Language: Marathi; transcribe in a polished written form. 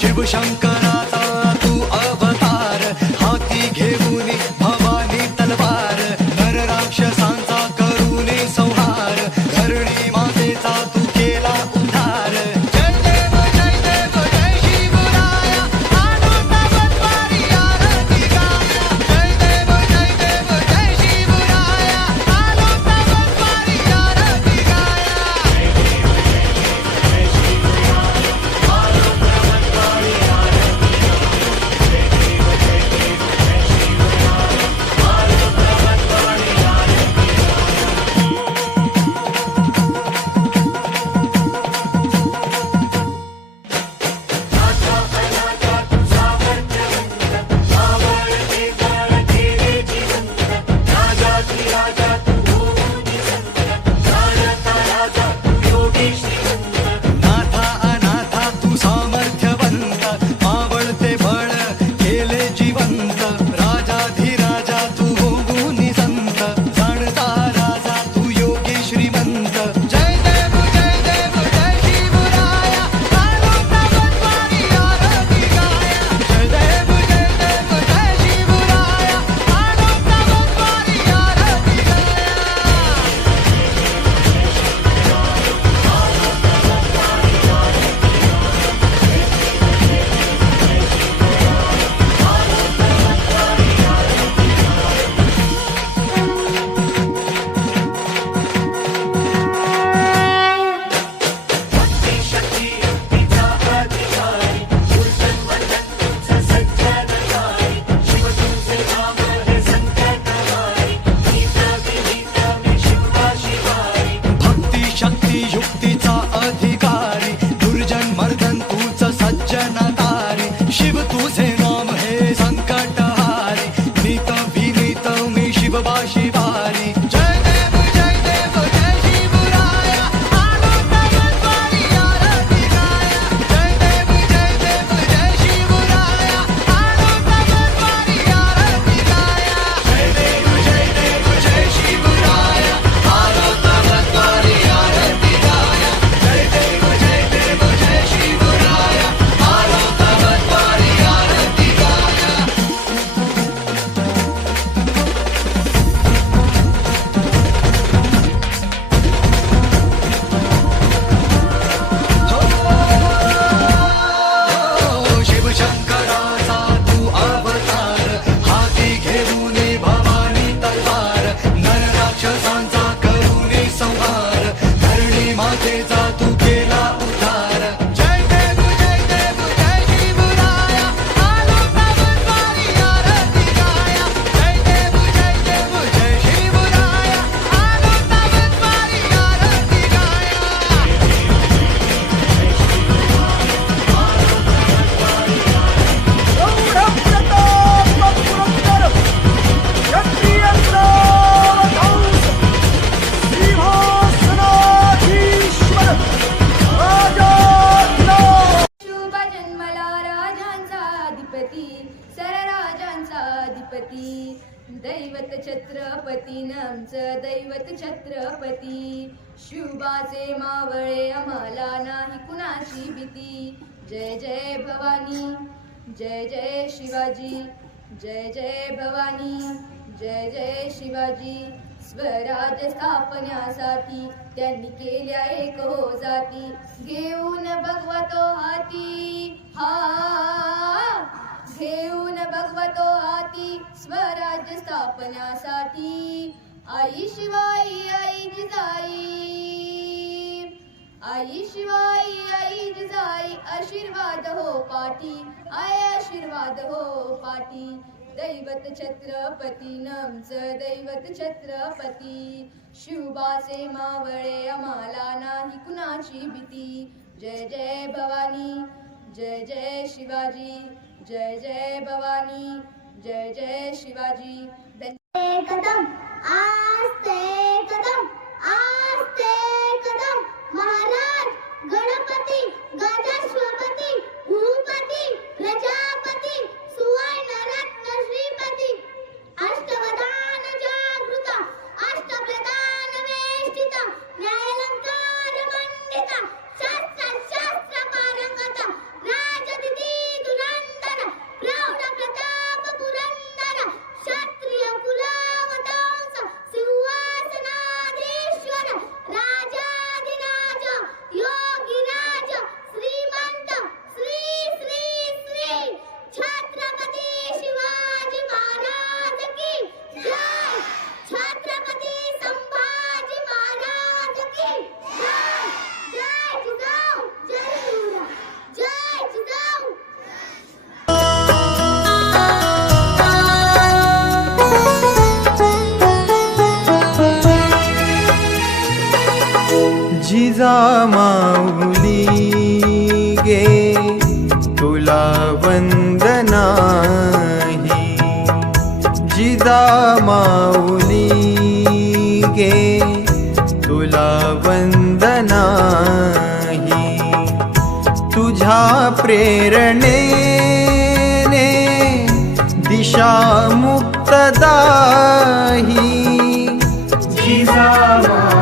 शिवशंकराचा तू अवतार, हाती घेऊन भवानी तलवार, नर राक्षसांचा करूने संहार, धरणी मातेचा तू केला उद्धार. जय देव जय शिवराया, आनंद बनवारी आरती गाया. जय देव जय शिवराया, आनंद बनवारी आरती गाया. नाथा अनाथा तू सामर्थ्यवंत, मावळते बळ केले जिवंत, राजाधिराजा तू होऊनी संत, जाणता राजा तू योगी श्रीमंत. जय देव जय शिवराया, आनंद बनवारी आरती गाया. जय देव जय शिवराया, आनंद बनवारी आरती गाया. भक्ती शक्ती युक्तीचा अधिकारी, दुर्जन मर्दन तूच सज्जनकारी, शिव तुझे नाम हे संकटहारी, नीत विनीत मी शिवबा शिवारी. जय देव जय शिवराया, आनंद बनवारी आरती गाया. जय देव जय शिवराया, आनंद बनवारी आरती गाया. जय देव जय शिवराया, आनंद बनवारी आरती गाया. जय देव जय शिवराया, आनंद बनवारी आरती गाया. शिवशंकराचा तू अवतार, हाती घेऊने भवानी तलवार, नर राक्षसांचा करूने संहार, धरणी मातेचा तू केला उद्धार. जय देव जय शिवराया, आनंद बनवारी आरती गाया. जय देव जय शिवराया, आनंद बनवारी आरती गाया. शुभ जन्मला राजांचा अधिपती, सरराजांचा अधिपती, दैवत छत्रपती नमचं दैवत छत्रपती. शुभाचे मावळे आम्हाला नाही कुणाची भीती. जय जय भवानी, जय जय शिवाजी, जय जय भवानी, जय जय शिवाजी. स्वराज्य स्थापण्यासाठी त्यांनी केल्या एक हो जाती, घेऊन भगवतो हाती घेऊन भगवतो हाती, स्वराज्य स्थापण्यासाठी. आई शिवाई आई जिजाई, आई शिवाई आई जिजाई, आशीर्वाद हो पाठी, आय आशीर्वाद हो पाठी. दैवत छत्रपती नमचं दैवत छत्रपती. शिवबाचे मावळे आम्हाला नाही कुणाची भीती. जय जय भवानी, जय जय शिवाजी, जय जय भवानी, जय जय शिवाजी. कदम आस्ते कदम, आस्ते कदम. महाराज गणपती गजाश्वपती, भूपती प्रजापती, सुवर्ण रत्न श्रीपती. अष्टवधान जागृता, अष्टप्रधान वेष्टिता, न्यायालंकार मंडिता, शास्त्र पारंगता, राजदिदी जिजामाऊली गे तुला वंदनाही, जिजामाऊली गे तुला वंदनाही. तुझ्या प्रेरणेने दिशा मुक्तदाही, जिजामाऊली